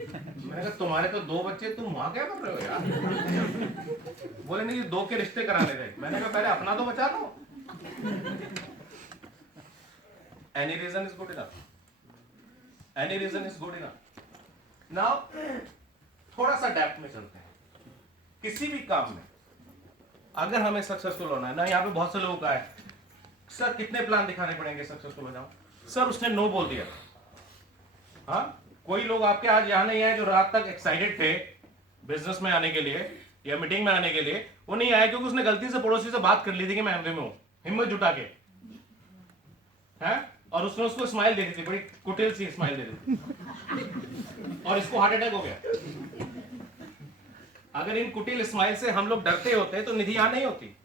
मैंने कहा तुम्हारे तो 2 बच्चे, तुम वहां क्या कर रहे हो यार? बोले नहीं 2 के रिश्ते कराने थे। मैंने कहा पहले अपना तो बचा लो। Any reason is good enough, any reason is good enough. Now थोड़ा सा डेप्थ में चलते हैं। किसी भी काम में अगर हमें सक्सेसफुल होना है ना, यहाँ पे बहुत से लोगों का है सर कितने प्लान दिखाने पड़ेंगे सक्सेसफुल हो जाऊं। सर उसने नो बोल दिया। हाँ, कोई लोग आपके आज यहाँ नहीं आए जो रात तक एक्साइटेड थे बिजनेस में आने के लिए या मीटिंग में आने के लिए, वो नहीं आए क्योंकि उसने गलती से पड़ोसी से बात कर ली थी कि मैं एमवे में हूं, हिम्मत जुटा के है, और उसने उसको स्माइल दे दी थी, बड़ी कुटिल सी स्माइल दे दी थी और इसको हार्ट अटैक हो गया। अगर इन कुटिल स्माइल से हम लोग डरते होते तो निधि यहां नहीं होती।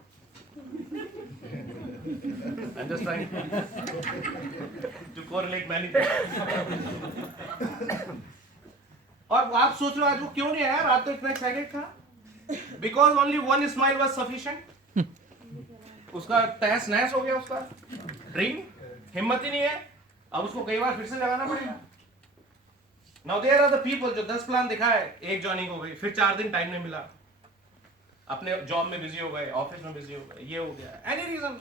I'm just trying to correlate many things. और आप सोच लो आज वो क्यों नहीं आया, रात तो इतना एक्साइटेड था। Because only one smile was sufficient. उसका तहस नहस हो गया उसका ड्रीम, हिम्मत ही नहीं है, अब उसको कई बार फिर से लगाना पड़ेगा। Now there are the people जो 10 प्लान दिखाए, एक जॉइनिंग हो गई, फिर 4 दिन टाइम नहीं मिला, अपने जॉब में बिजी हो गए, ऑफिस में बिजी हो गए, ये हो गया, एनी रीजन।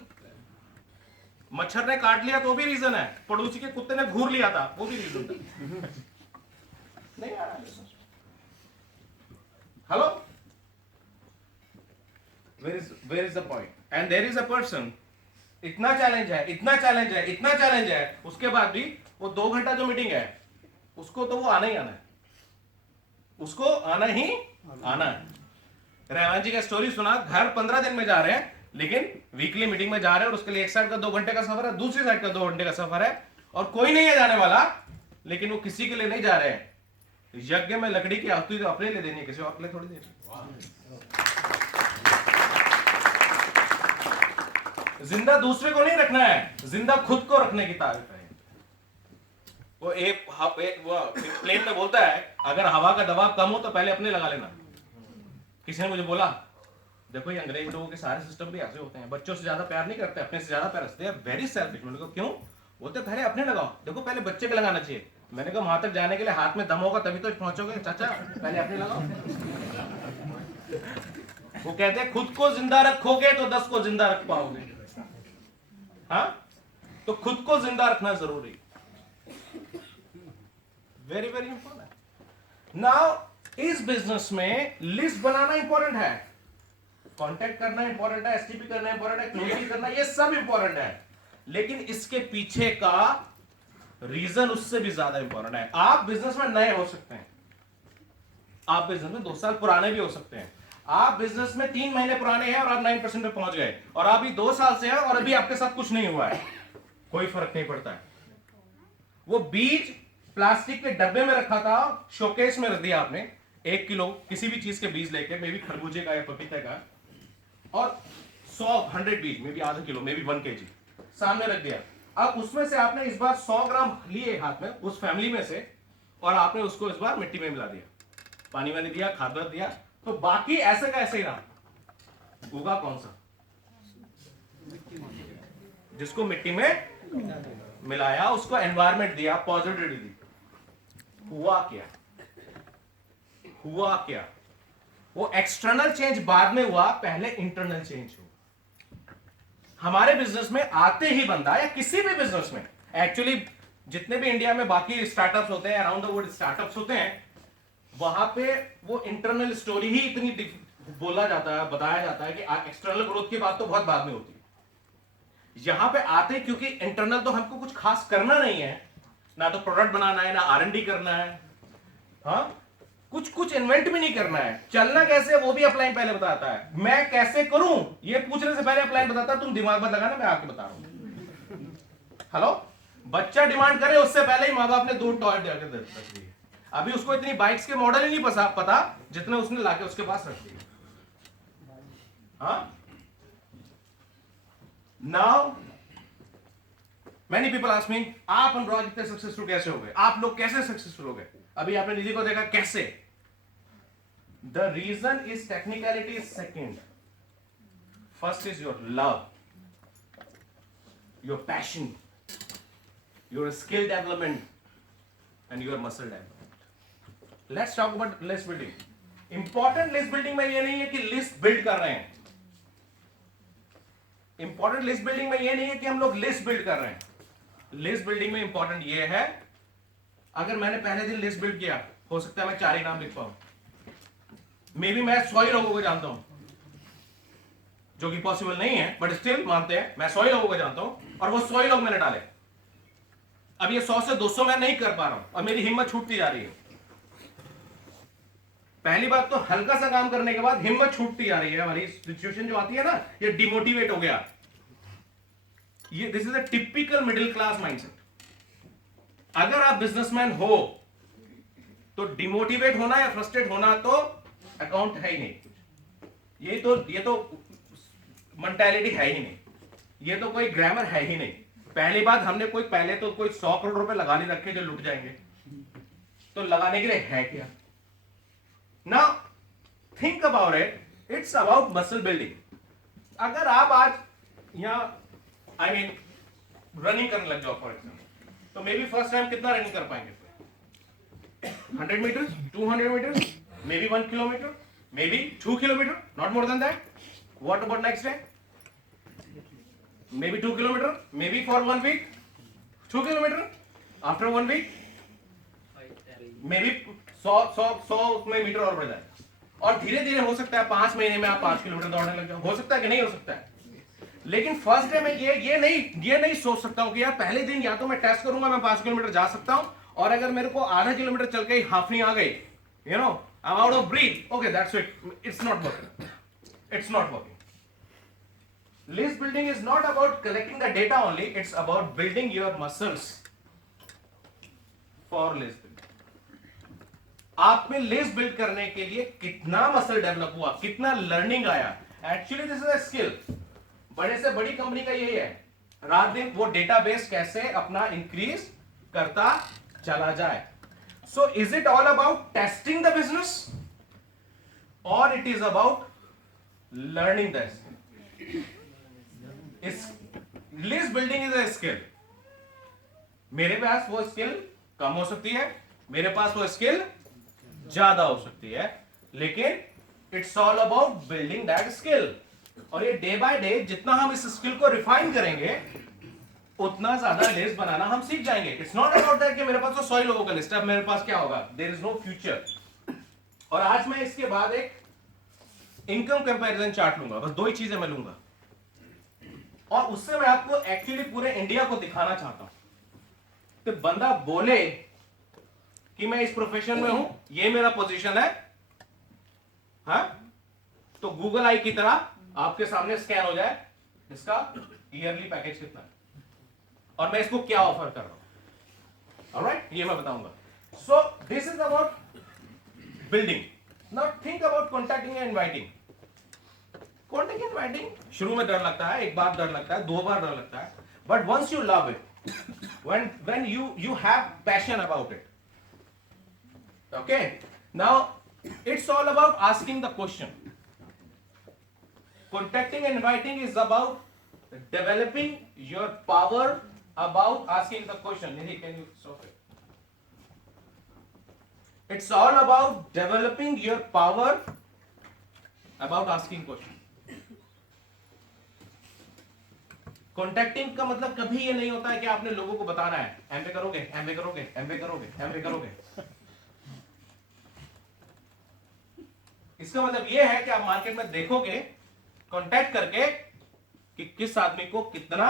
मच्छर ने काट लिया तो भी रीजन है, पड़ोसी के कुत्ते ने घूर लिया था वो भी रीजन था। नहीं आ रहा। Hello, where is the point? And there is a person, इतना चैलेंज है, इतना चैलेंज है, इतना चैलेंज है, उसके बाद भी वो 2 घंटा जो मीटिंग है उसको तो वो आना ही आना है, उसको आना ही आना है। रहमान जी का स्टोरी सुना, घर 15 दिन में जा रहे हैं लेकिन वीकली मीटिंग में जा रहे हैं, और उसके लिए एक साइड का 2 घंटे का सफर है, दूसरी साइड का 2 घंटे का सफर है, और कोई नहीं है जाने वाला, लेकिन वो किसी के लिए नहीं जा रहे हैं। यज्ञ में लकड़ी की आहुति तो अपने लिए देनी है, किसी और के लिए थोड़ी देनी। जिंदा दूसरे को नहीं रखना है, जिंदा खुद को रखने की तारीफ है। वो एक प्लेन में बोलता है अगर हवा का दबाव कम हो तो पहले अपने लगा लेना। किसी ने मुझे बोला देखो ये अंग्रेज लोगों के सारे सिस्टम भी ऐसे होते हैं, बच्चों से ज्यादा प्यार नहीं करते, अपने से ज्यादा प्यार रखते हैं, वेरी सेल्फिश। मैंने कहा क्यों? बोलते पहले अपने लगाओ, देखो पहले बच्चे को लगाना चाहिए। मैंने कहा वहां तक जाने के लिए हाथ में दम होगा तभी तो पहुंचोगे चाचा, पहले अपने लगाओ। वो कहते हैं खुद को जिंदा रखोगे तो 10 को जिंदा रख पाओगे। हाँ, तो खुद को जिंदा रखना जरूरी, वेरी वेरी इंपॉर्टेंट। नाउ इस बिजनेस में लिस्ट बनाना इंपॉर्टेंट है, कांटेक्ट करना इंपॉर्टेंट है, एसटीपी करना इंपॉर्टेंट है, क्लोजिंग करना, ये सब इंपॉर्टेंट है, लेकिन इसके पीछे का रीजन उससे भी ज्यादा इंपॉर्टेंट है। आप बिजनेस में नए हो सकते हैं, आप बिजनेस में 2 साल पुराने भी हो सकते हैं, आप बिजनेस में 3 महीने पुराने हैं और आप 9% पे पहुंच गए, और आप भी 2 साल से हैं और अभी आपके साथ कुछ नहीं हुआ है, कोई फर्क नहीं पड़ता है। वो बीज प्लास्टिक के डब्बे में रखा था, शोकेस में रख दिया आपने, 1 किलो किसी भी चीज के बीज लेके, मे बी खरबूजे का या पपीते का, और 100 बीज, मे बी आधा किलो, मे बी 1 kg सामने रख दिया। अब उसमें से आपने इस बार 100 ग्राम लिए हाथ में उस फैमिली में से, और आपने उसको इस बार मिट्टी में मिला दिया, पानी में दिया, खाद दिया, तो बाकी ऐसे का ऐसे ही रहा। उगा कौन सा? जिसको मिट्टी में मिलाया, उसको एनवायरमेंट दिया, पॉजिटिविटी दी। हुआ क्या? हुआ क्या? वो एक्सटर्नल चेंज बाद में हुआ, पहले इंटरनल चेंज हुआ। हमारे बिजनेस में आते ही बंदा, या किसी भी बिजनेस में, एक्चुअली जितने भी इंडिया में बाकी स्टार्टअप्स होते हैं, अराउंड द वर्ल्ड स्टार्टअप्स होते हैं, वहां पे वो इंटरनल स्टोरी ही इतनी बोला जाता है, बताया जाता है कि एक्सटर्नल ग्रोथ की बात तो बहुत बाद में होती है। यहां पे आते क्योंकि इंटरनल तो हमको कुछ खास करना नहीं है, ना तो प्रोडक्ट बनाना है, ना R&D करना है, हाँ, कुछ इन्वेंट भी नहीं करना है। चलना कैसे वो भी अपलाइन पहले बताता है, मैं कैसे करूं ये पूछने से पहले अपलाइन बताता है, तुम दिमाग मत लगाना, मैं आपको बता रहा हूं। हेलो, बच्चा डिमांड करे उससे पहले ही माँ बाप ने 2 टॉय देकर दे दिए। अभी उसको इतनी बाइक्स के मॉडल ही नहीं पता जितने उसने लाके उसके पास रख दिए। हाँ, now many people ask me, आप अनुराग इतने सक्सेसफुल कैसे हो गए, आप लोग कैसे सक्सेसफुल हो गए? अभी आपने निधि को देखा कैसे। The reason is technicality is second, first is your love, your passion, your skill development and your muscle development. Let's talk about list building. Important list building में ये नहीं है कि लिस्ट बिल्ड कर रहे हैं, इंपॉर्टेंट लिस्ट बिल्डिंग में ये नहीं है कि हम लोग लिस्ट बिल्ड कर रहे हैं। लिस्ट बिल्डिंग में इंपॉर्टेंट ये है, अगर मैंने पहले दिन लिस्ट बिल्ड किया, हो सकता है मैं 4 ही नाम लिख पाऊं, मे बी मैं 100 ही लोगों को जानता हूं, जो कि पॉसिबल नहीं है, बट स्टिल मानते हैं मैं 100 ही लोगों को जानता हूं, और वो 100 ही लोग मैंने डाले। अब ये 100 से 200 मैं नहीं कर पा रहा हूं और मेरी हिम्मत छूटती जा रही है। पहली बात तो हल्का सा काम करने के बाद हिम्मत छूटती जा रही है, हमारी सिचुएशन जो आती है ना, ये डिमोटिवेट हो गया। ये this is a typical middle class mindset. अगर आप बिजनेसमैन हो तो डिमोटिवेट होना या फ्रस्ट्रेट होना तो अकाउंट है ही नहीं, ये तो मेंटालिटी है ही नहीं, ये तो कोई ग्रामर है ही नहीं। पहली बात, हमने पहले तो कोई 100 करोड़ रुपए लगा नहीं रखे जो लुट जाएंगे, तो लगाने के लिए है क्या? Now think about it, it's about muscle building. अगर आप आज यहां रनिंग करने लग जाओ फॉर एग्जाम्पल, तो मे बी फर्स्ट टाइम कितना रनिंग कर पाएंगे? 100 meter, 200 meter, maybe 1 kilometer, maybe 2 kilometer, not more than that. What about next day? Maybe 2 kilometer, maybe for 1 week 2 kilometer, after 1 week maybe 100 में metre और बढ़ जाए, और धीरे धीरे हो सकता है 5 महीने में आप 5 किलोमीटर दौड़ने लग जाओ। हो सकता है कि नहीं हो सकता है, लेकिन फर्स्ट डे में ये नहीं सोच सकता हूं कि यार पहले दिन या तो मैं टेस्ट करूंगा, मैं 5 किलोमीटर जा सकता हूं, और अगर मेरे को आधा किलोमीटर चल के हाफनी आ गई, you know I am out of breath, okay that's it, it's not working, it's not working. List building is not about collecting the data only, it's about building your muscles for list building. आप में list build करने के लिए कितना muscle develop हुआ, कितना learning आया, actually this is a skill. बड़े से बड़ी कंपनी का यही है, रात दिन वो डेटाबेस कैसे अपना इंक्रीज करता चला जाए। So is it all about testing the business और it is about learning the skill? List building is a skill. मेरे पास वो स्किल कम हो सकती है, मेरे पास वो स्किल ज्यादा हो सकती है, लेकिन it's all about building that skill. और ये डे बाय डे जितना हम इस स्किल को रिफाइन करेंगे, उतना ज्यादा लिस्ट बनाना हम सीख जाएंगे। इट्स नॉट अबाउट दैट कि मेरे पास तो 100 लोगों का लिस्ट है, अब मेरे पास क्या होगा, देयर इज नो फ्यूचर। और आज मैं इसके बाद एक इनकम कंपैरिजन चार्ट लूंगा, बस 2 ही चीजें मैं लूंगा, और उससे मैं आपको एक्चुअली पूरे इंडिया को दिखाना चाहता हूं। तो बंदा बोले कि मैं इस प्रोफेशन में हूं, ये मेरा पोजीशन है, हाँ, तो गूगल आई की तरह आपके सामने स्कैन हो जाए, इसका ईयरली पैकेज कितना है और मैं इसको क्या ऑफर कर रहा हूं। ऑलराइट, ये मैं बताऊंगा। So this is about building. Now think about contacting and inviting. Contact inviting शुरू में डर लगता है, एक बार डर लगता है, 2 बार डर लगता है, but once you love it, when you have passion about it, okay, now it's all about asking the question. Contacting and inviting is about developing your power about asking the question. Nidhi, can you stop it? It's all about developing your power about asking question. Contacting का मतलब कभी ये नहीं होता है कि आपने लोगों को बताना है एमवे करोगे, एमवे करोगे, एमवे करोगे, एमवे करोगे। इसका मतलब ये है कि आप मार्केट में देखोगे कॉन्टैक्ट करके कि किस आदमी को कितना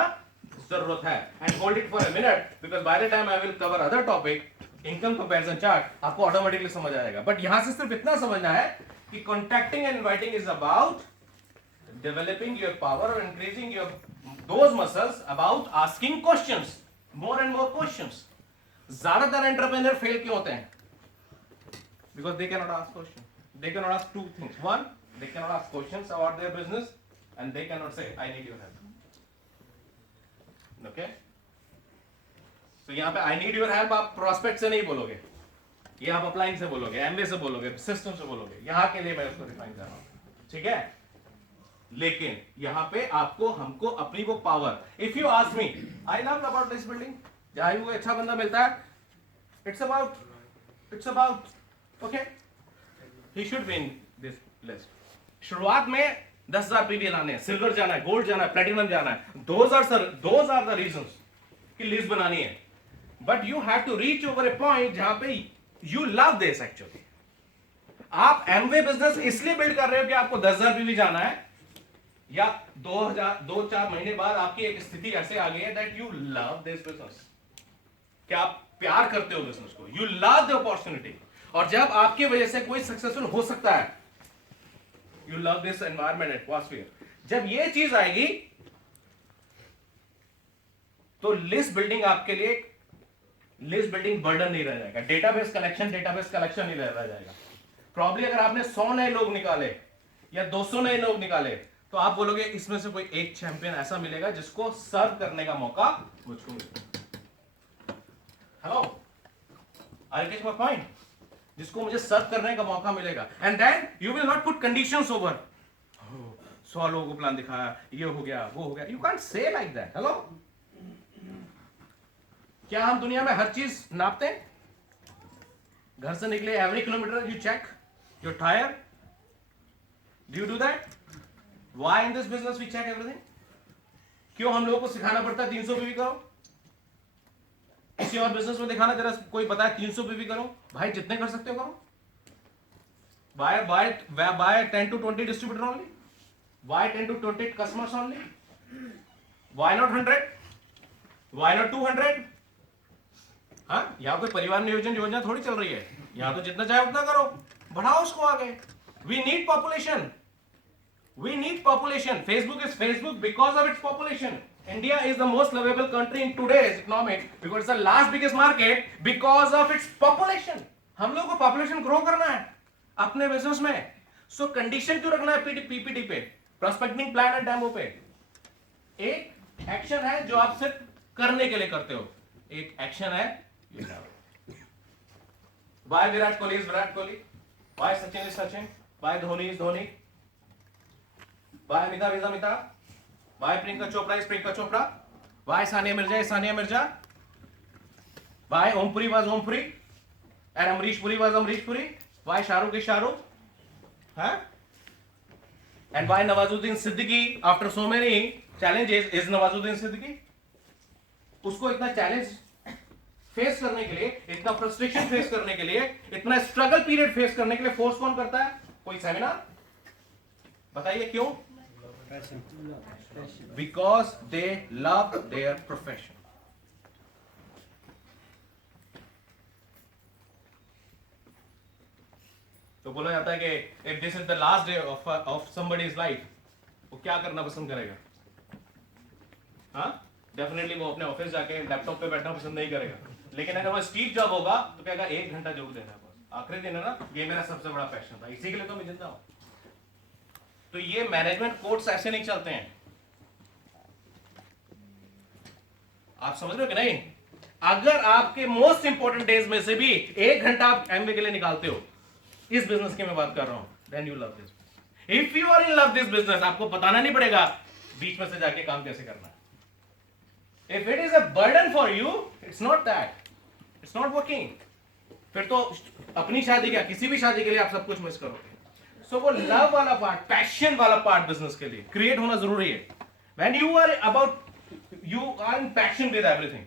जरूरत है, and hold it for a minute, because by the time I will cover other topic, income comparison chart, आपको ऑटोमेटिकली समझ आएगा। बट यहां से सिर्फ इतना समझना है कि contacting and inviting is about developing your power और increasing your those muscles about asking questions, more and more questions. ज्यादातर एंटरप्रेन्योर फेल क्यों होते हैं? Because they cannot ask questions. They cannot ask 2 things. One, they cannot ask questions about their business, and they cannot say, "I need your help." Okay? So यहाँ पे I need your help आप prospect से नहीं बोलोगे, ये आप upline से बोलोगे, एमवे से बोलोगे, सिस्टम से बोलोगे। यहाँ के लिए मैं उसको डिफाइन कर रहा हूँ, ठीक है? लेकिन यहां पे आपको हमको अपनी वो power, if you ask me, I love about list building, जहां भी कोई अच्छा बंदा मिलता है, it's about okay, he should win this list. शुरुआत में 10,000 पीवी लाने हैं, सिल्वर जाना है, गोल्ड जाना है, प्लेटिनम जाना है, दोज आर द रीजंस कि लिस्ट बनानी है। But you have to reach over a point जहां पे यू लव दिस एक्चुअली। आप एमवे बिजनेस इसलिए बिल्ड कर रहे हो कि आपको 10,000 पीवी जाना है, या 2-4 महीने बाद आपकी एक स्थिति ऐसे आ गई है that you love this business, कि आप प्यार करते हो बिजनेस को, यू लव द अपॉर्चुनिटी, और जब आपकी वजह से कोई सक्सेसफुल हो सकता है, you love this environment atmosphere. जब ये चीज आएगी तो लिस्ट बिल्डिंग आपके लिए लिस्ट बिल्डिंग बर्डन नहीं रह जाएगा, डेटाबेस कलेक्शन नहीं रह जाएगा। प्रॉब्ली अगर आपने 100 नए लोग निकाले या 200 नए लोग निकाले तो आप बोलोगे इसमें से कोई एक चैंपियन ऐसा मिलेगा जिसको सर्व करने का मौका मुझको मिलेगा। Hello, I get my point, जिसको मुझे सर्व करने का मौका मिलेगा। And then you will not put conditions over, 100 लोगों को प्लान दिखाया, ये हो गया वो हो गया, you can't say like that. Hello, क्या हम दुनिया में हर चीज नापते हैं? घर से निकले every kilometer you check your tyre, do you do that? Why in this business we check everything? क्यों हम लोगों को सिखाना पड़ता है 300 पीवी करो? किसी और बिजनेस में दिखाना, जरा कोई बताए 300 पीवी करो, भाई जितने कर सकते हो करो। Buy 10 to 20 distributor only? Why 10 to 20 customers only? Why not 100? Why not 200? हाँ, यहाँ कोई परिवार नियोजन योजना थोड़ी चल रही है, यहाँ तो जितना चाहे उतना करो, बढ़ाओ उसको आगे। We need population. We need population. Facebook is Facebook because of its population. India is the most lovable country in today's economic because it's the last biggest market because of its population. हम लोगों को population grow करना है अपने business में। So condition क्यों रखना है PPT पे, prospecting plan and demo पे? एक एक्शन है जो आप सिर्फ करने के लिए करते हो, एक एक्शन है Why Virat Kohli is Virat Kohli? Why Sachin is Sachin? Why Dhoni is Dhoni? Why Amitabh is Amitabh? Why Priyanka Chopra is Priyanka Chopra? Why Sania Mirza is Sania Mirza? Why Om Puri was Om Puri? And Amrish Puri was Amrish Puri? Why Shahrukh is Shahrukh? Huh? And why Nawazuddin Siddiqui after so many challenges is Nawazuddin Siddiqui? उसको इतना challenge face करने के लिए, इतना frustration face करने के लिए, इतना स्ट्रगल पीरियड फेस करने के लिए फोर्स कौन करता है? कोई सेमिनार? बताइए क्यों? Because they love their profession. तो बोला जाता है कि if this is the last day of somebody's life, वो क्या करना पसंद करेगा? हाँ, डेफिनेटली वो अपने ऑफिस जाके लैपटॉप पे बैठना पसंद नहीं करेगा, लेकिन अगर वो स्टीव जॉब होगा तो कहेगा 1 घंटा जरूर देना है बस, आखिरी दिन है ना, ये मेरा सबसे बड़ा पैशन था, इसी के लिए तो मैं जिंदा हूं। तो ये मैनेजमेंट कोड्स ऐसे नहीं चलते हैं, आप समझ रहे हो कि नहीं? अगर आपके मोस्ट इंपॉर्टेंट डेज में से भी 1 घंटा आप एमवे के लिए निकालते हो, इस बिजनेस की मैं बात कर रहा हूं, then you love this. If you are in love this business, आपको बताना नहीं पड़ेगा बीच में से जाके काम कैसे करना है। If it is a burden for you, it's not that. It's not working. फिर तो अपनी शादी क्या, किसी भी शादी के लिए आप सब कुछ मिस करोगे। So वो लव वाला पार्ट, पैशन वाला पार्ट बिजनेस के लिए क्रिएट होना जरूरी है। When you are in passion with everything,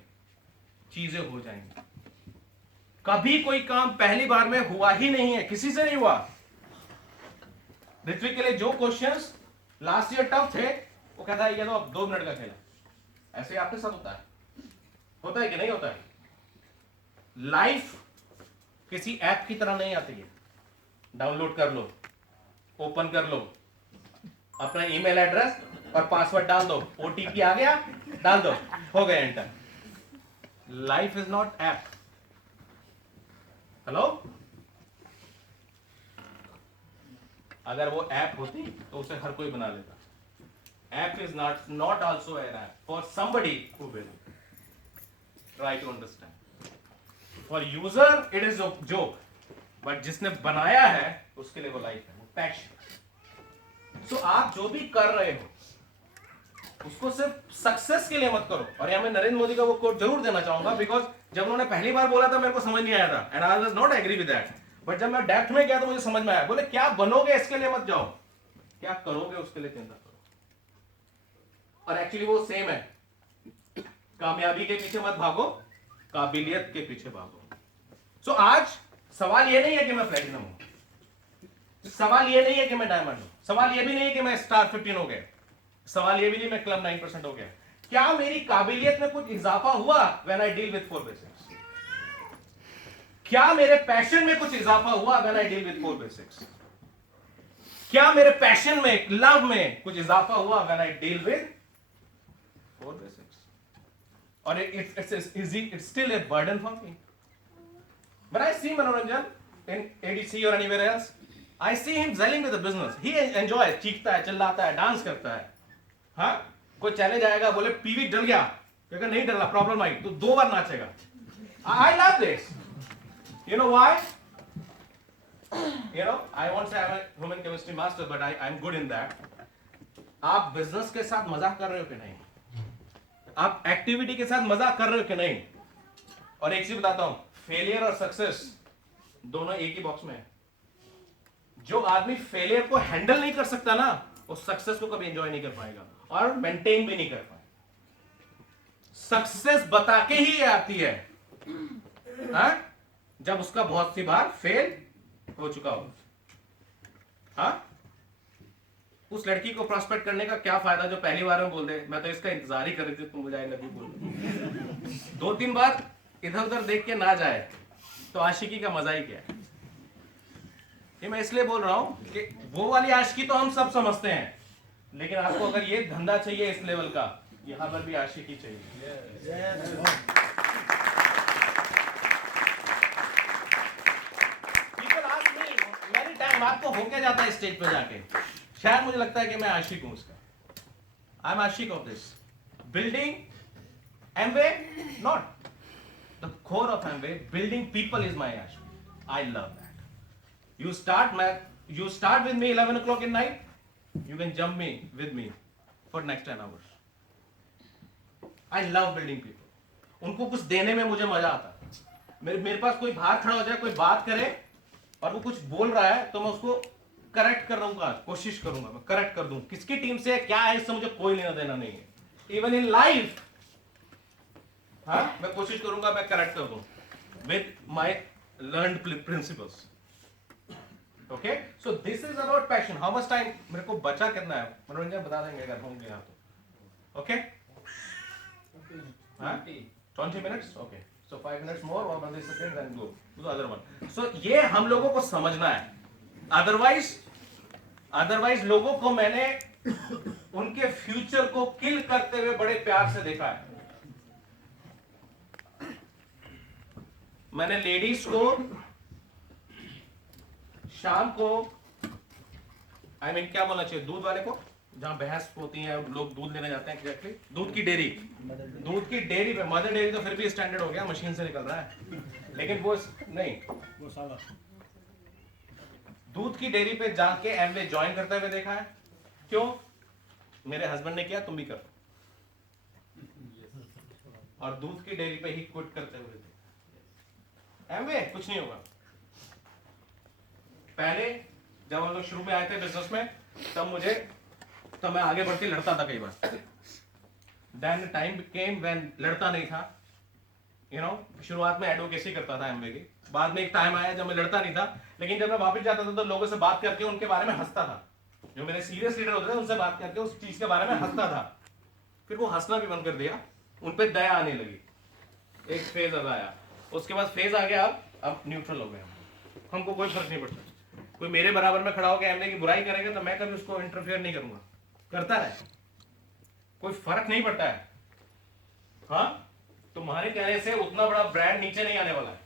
चीजें हो जाएंगी। कभी कोई काम पहली बार में हुआ ही नहीं है, किसी से नहीं हुआ। ऋत्विक के लिए जो क्वेश्चंस लास्ट ईयर टफ थे, वो कहता है ये तो अब 2 मिनट का खेल है। ऐसे आपके साथ होता है कि नहीं होता है? लाइफ किसी ऐप की तरह नहीं आती है। डाउनलोड कर लो, ओपन कर लो, अपना ईमेल एड्रेस और पासवर्ड डाल दो, ओटीपी आ गया, डाल दो, हो गया enter. Life is not app. Hello, अगर वो ऐप होती तो उसे हर कोई बना लेता। App is not also an app for somebody who will try to understand. For user it is a joke, but जिसने बनाया है उसके लिए वो लाइफ है, वो पैशन। So आप जो भी कर रहे हो उसको सिर्फ सक्सेस के लिए मत करो। और यहाँ मैं नरेंद्र मोदी का वो कोट जरूर देना चाहूंगा, बिकॉज जब उन्होंने पहली बार बोला था मेरे को समझ नहीं आया था, and I was not agree with that. But जब मैं डेप्थ में गया तो मुझे समझ में आया, बोले क्या बनोगे इसके लिए मत जाओ, क्या करोगे उसके लिए चिंता करो। और एक्चुअली वो सेम है, कामयाबी के पीछे मत भागो, काबिलियत के पीछे भागो। सो आज सवाल ये नहीं है कि मैं प्लेटिनम हूं, सवाल ये नहीं है कि मैं डायमंड हूं, सवाल ये भी नहीं है कि मैं स्टार 15 हो गया, सवाल ये भी नहीं मैं क्लब 9% हो गया। क्या मेरी काबिलियत में कुछ इजाफा हुआ when I deal with 4 basics? क्या मेरे पैशन में कुछ इजाफा हुआ when I deal with 4 basics? क्या मेरे पैशन में, लव में कुछ इजाफा हुआ when I deal with 4 basics? और it's still a burden for me. When I see Manoranjan in ADC or anywhere else, I see him zelling with the business. He enjoys, चीखता है, चिल्लाता है, dance करता है। हाँ, कोई चैलेंज आएगा, बोले पीवी डर गया, क्योंकि नहीं डरला, प्रॉब्लम आई तो 2 बार नाचेगा। I love this. You know why? You know, I won't say I'm a human chemistry master, but I'm good in that. आप बिजनेस के साथ मजाक कर रहे हो कि नहीं? आप एक्टिविटी के साथ मजाक कर रहे हो कि नहीं? और एक चीज बताता हूं, फेलियर और सक्सेस दोनों एक ही बॉक्स में है। जो आदमी फेलियर को हैंडल नहीं कर सकता ना, वो सक्सेस को कभी एंजॉय नहीं कर पाएगा और मेंटेन भी नहीं कर पाएगा। सक्सेस बता के ही आती है, हाँ? जब उसका बहुत सी बार फेल हो चुका हो। हाँ? उस लड़की को प्रॉस्पेक्ट करने का क्या फायदा जो पहली बार में बोल दे मैं तो इसका इंतजार ही कर रही थी तुम मुझे आई लव यू बोल। 2-3 बार इधर उधर देख के ना जाए तो आशिकी का मजा ही क्या है? ये मैं इसलिए बोल रहा हूं कि वो वाली आशिकी तो हम सब समझते हैं, लेकिन आपको अगर ये धंधा चाहिए इस लेवल का, यहां पर भी आशिकी चाहिए। आपको हो क्या जाता है स्टेज पे जाके? शायद मुझे लगता है कि मैं आशिक हूं उसका। आई एम आशिक of this building Amway, not the core of Amway, building people is my आशिक। I love that. You start with me 11 o'clock in night, you can jump me with me for next 10 hours. I love building people. उनको कुछ देने में मुझे मजा आता है। मेरे पास कोई बाहर खड़ा हो जाए, कोई बात करे और वो कुछ बोल रहा है तो मैं उसको करेक्ट कर रहूंगा, कोशिश करूंगा मैं करेक्ट कर दूं। किसकी टीम से क्या है इससे मुझे कोई लेना देना नहीं है। इवन इन लाइफ, हाँ, मैं कोशिश करूंगा मैं करेक्ट कर दूं with my learned principles. Okay, so this is about passion. How much time मेरे को बचा कितना है? मनोरंजन बता देंगे अगर होंगे यहाँ तो। Okay, 20 minutes. Okay, so 5 minutes more or 20 seconds and go to the other one. So ये हम लोगों को समझना है। अदरवाइज लोगों को मैंने उनके फ्यूचर को किल करते हुए बड़े प्यार से देखा है। मैंने लेडीज को शाम को, I mean, क्या बोलना चाहिए, दूध वाले को, जहां भैंस होती हैं लोग दूध लेने जाते हैं, एग्जैक्टली दूध की डेयरी पे, मदर डेयरी तो फिर भी स्टैंडर्ड हो गया, मशीन से निकल रहा है, लेकिन वो नहीं, वो साला दूध की डेयरी पे जाके एमवे ज्वाइन करते हुए देखा है। क्यों? मेरे हस्बैंड ने किया, तुम भी करो। और दूध की डेयरी पे ही क्विट करते हुए देखा। एमवे कुछ नहीं होगा। पहले जब हम लोग शुरू में आए थे बिजनेस में, तब मैं आगे बढ़ के लड़ता था कई बार। देन टाइम केम व्हेन लड़ता नहीं था, यू नो, शुरुआत में एडवोकेसी करता था एमवे की। बाद में एक टाइम आया जब मैं लड़ता नहीं था, लेकिन जब मैं वापस जाता था तो लोगों से बात करके उनके बारे में हंसता था। जो मेरे सीरियस लीडर होते थे उनसे बात करके उस चीज के बारे में हंसता था। फिर वो हंसना भी बंद कर दिया, उन पे दया आने लगी। एक फेज अब आया, उसके बाद फेज आ गया, अब न्यूट्रल हो गए। हमको कोई फर्क नहीं पड़ता। कोई मेरे बराबर में खड़ा होकर एमवे की बुराई करेगा तो मैं कभी उसको इंटरफेयर नहीं करूंगा, करता रहे, कोई फर्क नहीं पड़ता है। हाँ, तुम्हारे कहने से उतना बड़ा ब्रांड नीचे नहीं आने वाला है।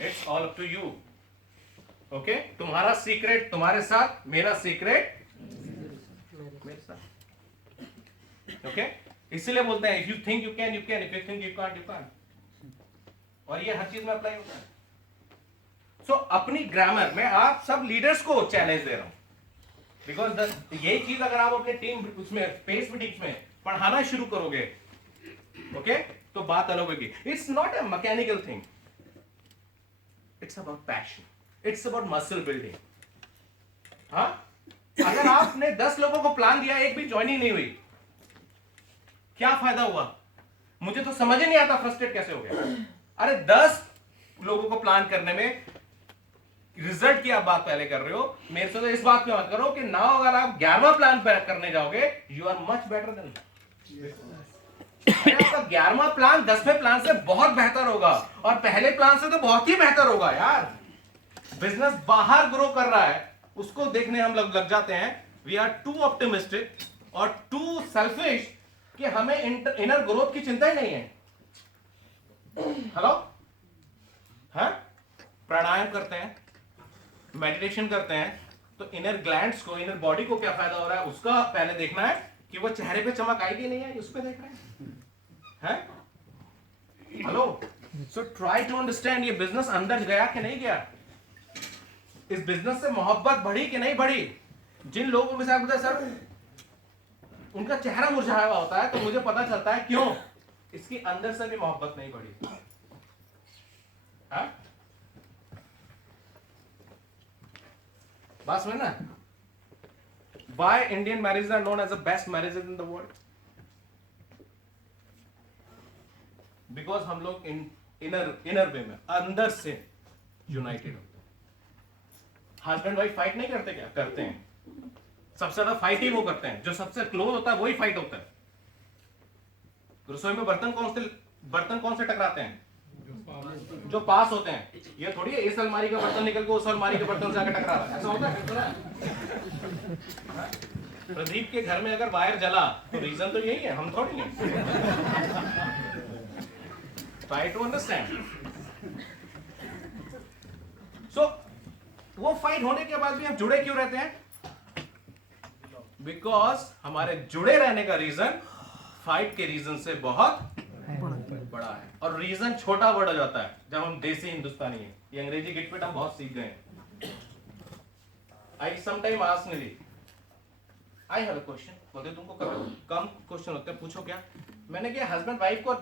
It's all up to you. Okay, तुम्हारा सीक्रेट तुम्हारे साथ, मेरा सीक्रेट मेरे साथ। ओके, इसीलिए बोलते हैं if you think you can, you can, if you think you can't, you can't. और ये हर चीज में अप्लाई होता है। सो अपनी ग्रामर में आप सब लीडर्स को चैलेंज दे रहा हूं, बिकॉज यही चीज अगर आप अपने टीम उसमें स्पेस मीटिंग्स में पढ़ाना शुरू करोगे, ओके, तो बात अलग होगी। It's not a mechanical thing, it's about passion, it's about muscle building. हाँ, अगर आपने 10 लोगों को प्लान दिया, एक भी ज्वाइनिंग नहीं हुई, क्या फायदा हुआ? मुझे तो समझ ही नहीं आता फ्रस्ट्रेट कैसे हो गया। अरे 10 लोगों को प्लान करने में रिजल्ट की आप बात पहले कर रहे हो, मेरे से तो इस बात पे मत करो कि नाउ अगर आप 11वां प्लान करने जाओगे, you are much better than आपका 11वां प्लान 10वें प्लान से बहुत बेहतर होगा, और पहले प्लान से तो बहुत ही बेहतर होगा यार। बिजनेस बाहर ग्रो कर रहा है, उसको देखने हम लोग लग जाते हैं। वी आर टू ऑप्टिमिस्टिक और टू सेल्फिश कि हमें इनर ग्रोथ की चिंता ही नहीं है। हेलो, हाँ, प्राणायाम करते हैं, मेडिटेशन करते हैं, तो इनर ग्लैंड्स को, इनर बॉडी को क्या फायदा हो रहा है उसका पहले देखना है कि वो चेहरे पे चमक आई कि नहीं है, उस पे देख रहे हैं। Hello, so try to understand ये बिजनेस अंदर गया कि नहीं गया, इस बिजनेस से मोहब्बत बढ़ी कि नहीं बढ़ी। जिन लोगों के साथ होता है सर, उनका चेहरा मुरझाया हुआ होता है, तो मुझे पता चलता है क्यों, इसकी अंदर से भी मोहब्बत नहीं बढ़ी। हाँ, बात समझना। Why Indian marriages are known as the best marriages in the world? Because हम लोग इनर वे में अंदर से यूनाइटेड होते हैं। हस्बैंड वाइफ फाइट नहीं करते क्या? करते हैं। सबसे ज्यादा फाइट ही वो करते हैं, जो सबसे क्लोज होता है वही फाइट होता है। रसोई में बर्तन कौन से टकराते हैं? जो पास होते हैं। ये थोड़ी है इस अलमारी का बर्तन निकल के उस अलमारी के बर्तन से आके टकरा रहा है, ऐसा होता है? प्रदीप के घर में अगर वायर जला तो रीजन तो यही है, हम थोड़ी हैं। Try to understand. सो वो फाइट होने के बाद भी हम जुड़े क्यों रहते हैं? बिकॉज हमारे जुड़े रहने का रीजन फाइट के रीजन से बहुत बड़ा है, और रीजन छोटा वर्ड हो जाता है जब हम देसी हिंदुस्तानी हैं। ये अंग्रेजी गिटपिट हम बहुत सीख गए। आई sometime ask Nidhi, I have a question. बोलते तुमको कम क्वेश्चन होते हैं, पूछो क्या। मैंने कहा हस्बैंड वाइफ को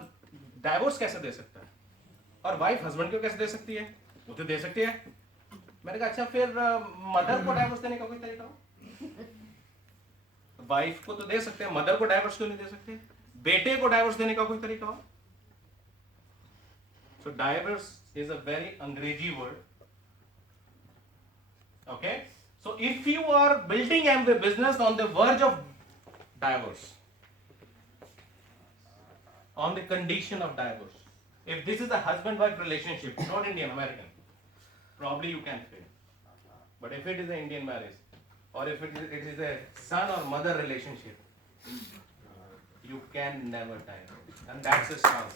डाइवोर्स कैसे दे सकता है, और वाइफ हस्बैंड को कैसे दे सकती है? वो तो दे सकती है। मैंने कहा अच्छा, फिर मदर को डाइवोर्स देने का कोई तरीका हो? वाइफ को तो दे सकते हैं, मदर को डाइवोर्स क्यों नहीं दे सकते? बेटे को डाइवोर्स देने का कोई तरीका हो? So divorce is a very Angrezi word. Okay? So if you are building Amway business on the verge of divorce, on the condition of divorce, if this is a husband-wife relationship, not Indian-American, probably you can fail. But if it is an Indian marriage, or if it is a son or mother relationship, you can never divorce. And that's a chance.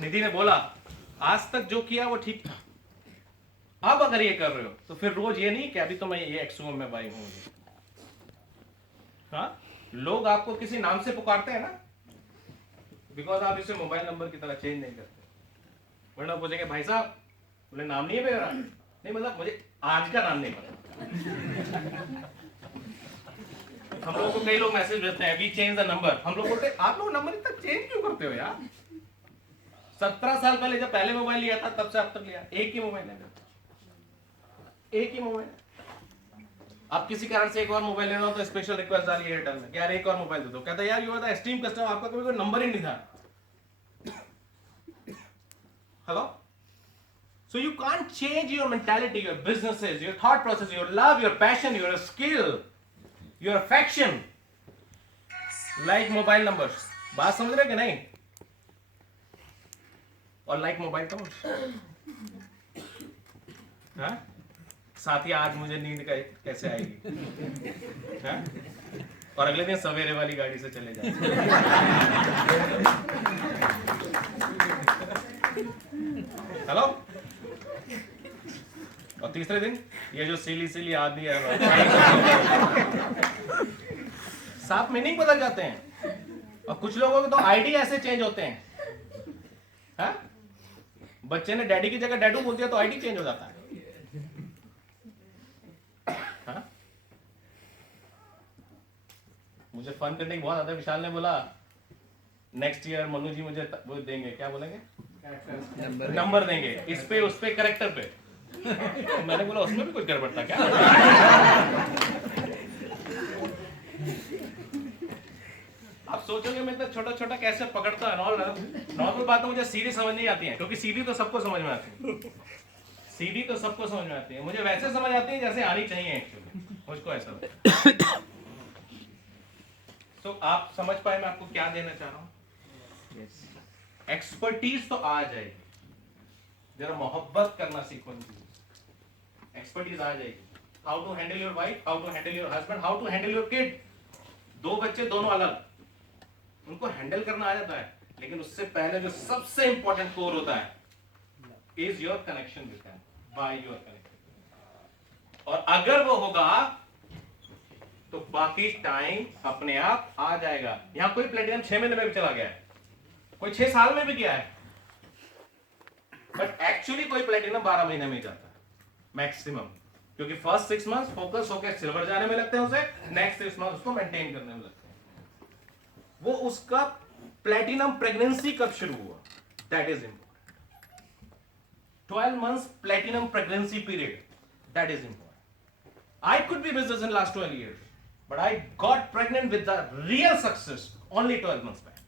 निधि ने बोला आज तक जो किया वो ठीक था, अब अगर ये कर रहे हो तो फिर रोज ये नहीं कि अभी तो मैं ये एक्सो में बाई हूं। हाँ, लोग आपको किसी नाम से पुकारते हैं ना, बिकॉज आप इसे मोबाइल नंबर की तरह चेंज नहीं करते। वरना पूछेंगे भाई साहब, बोले नाम नहीं है मेरा, नहीं मतलब मुझे आज का नाम नहीं पता। हम लोगों को कई लोग मैसेज भेजते हैं वी चेंज द नंबर, हम लोग बोलते आप लोग नंबर इतना चेंज क्यों करते हो यार? 17 साल पहले जब पहले मोबाइल लिया था तब से अब तक लिया एक ही मोबाइल है, एक ही मोबाइल। आप किसी कारण से एक और मोबाइल लेना हो तो स्पेशल रिक्वेस्ट डालिए एयरटेल में, यार एक और मोबाइल दे दो। कहता है यार you are the esteem customer, आपका कोई नंबर ही नहीं था। Hello, so you can't change your mentality, your businesses, your thought process, your love, your passion, your skill, your affection like mobile numbers. बात समझ रहे कि नहीं? और लाइक मोबाइल फोन। हाँ, साथी आज मुझे नींद का कैसे आएगी? हाँ? और अगले दिन सवेरे वाली गाड़ी से चले जाए। हेलो, और तीसरे दिन ये जो सिली आदमी है साफ मीनिंग बदल जाते हैं। और कुछ लोगों के तो आईडी ऐसे चेंज होते हैं। हाँ? बच्चे ने डैडी की जगह डैडू बोल दिया तो आईडी चेंज हो जाता है। हाँ? मुझे फन करने की बहुत आता है। विशाल ने बोला नेक्स्ट ईयर मनु जी मुझे वो देंगे, क्या बोलेंगे, नंबर देंगे इस पे उस पे करेक्टर पे। तो मैंने बोला उसमें भी कुछ गड़बड़ था क्या? आप सोचोगे मैं तो छोटा छोटा कैसे पकड़ता है, नॉर्मल बात तो मुझे सीधी समझ नहीं आती है, क्योंकि सीधी तो सबको समझ में आती है, सीधी तो सबको समझ में आती है, मुझे वैसे समझ आती है जैसे आनी चाहिए एक्चुअली, मुझको ऐसा लगता है। तो आप समझ पाए मैं आपको क्या देना चाह रहा हूं? एक्सपर्टीज तो आ जाएगी, जरा मोहब्बत करना सीखो, एक्सपर्टीज आ जाएगी। How to handle your wife, how to handle your husband, how to handle your kid. दो बच्चे दोनों अलग, उनको हैंडल करना आ जाता है, लेकिन उससे पहले जो सबसे इंपॉर्टेंट कोर होता है is your connection with them, by your connection. और अगर वो होगा तो बाकी टाइम अपने आप आ जाएगा। यहां कोई प्लेटिनम 6 महीने में भी चला गया है, कोई 6 साल में भी गया है, बट एक्चुअली कोई प्लेटिनम 12 महीने में ही जाता है मैक्सिमम, क्योंकि फर्स्ट 6 मंथ्स फोकस होकर सिल्वर जाने में लगते हैं उसे, नेक्स्ट 6 मंथ्स उसको मेंटेन करने में लगते हैं। वो उसका प्लेटिनम प्रेगनेंसी कब शुरू हुआ, that is important. 12 months platinum pregnancy period, that is important. I could be business in last 12 years, but I got pregnant with the real success only 12 months back.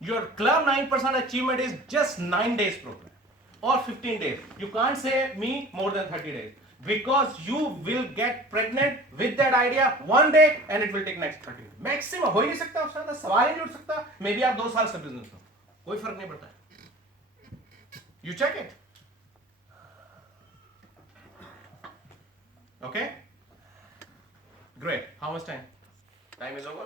Your club 9% achievement is just 9 days program or 15 days. You can't say me more than 30 days, because you will get pregnant with that idea one day and it will take next 30 days. Maximum हो ही नहीं सकता, उसका तो सवाल ही नहीं उठ सकता। May be आप 2 साल से बिजनेस हो, कोई फर्क नहीं पड़ता है। You check it. Okay? Great. How much time? Time is over?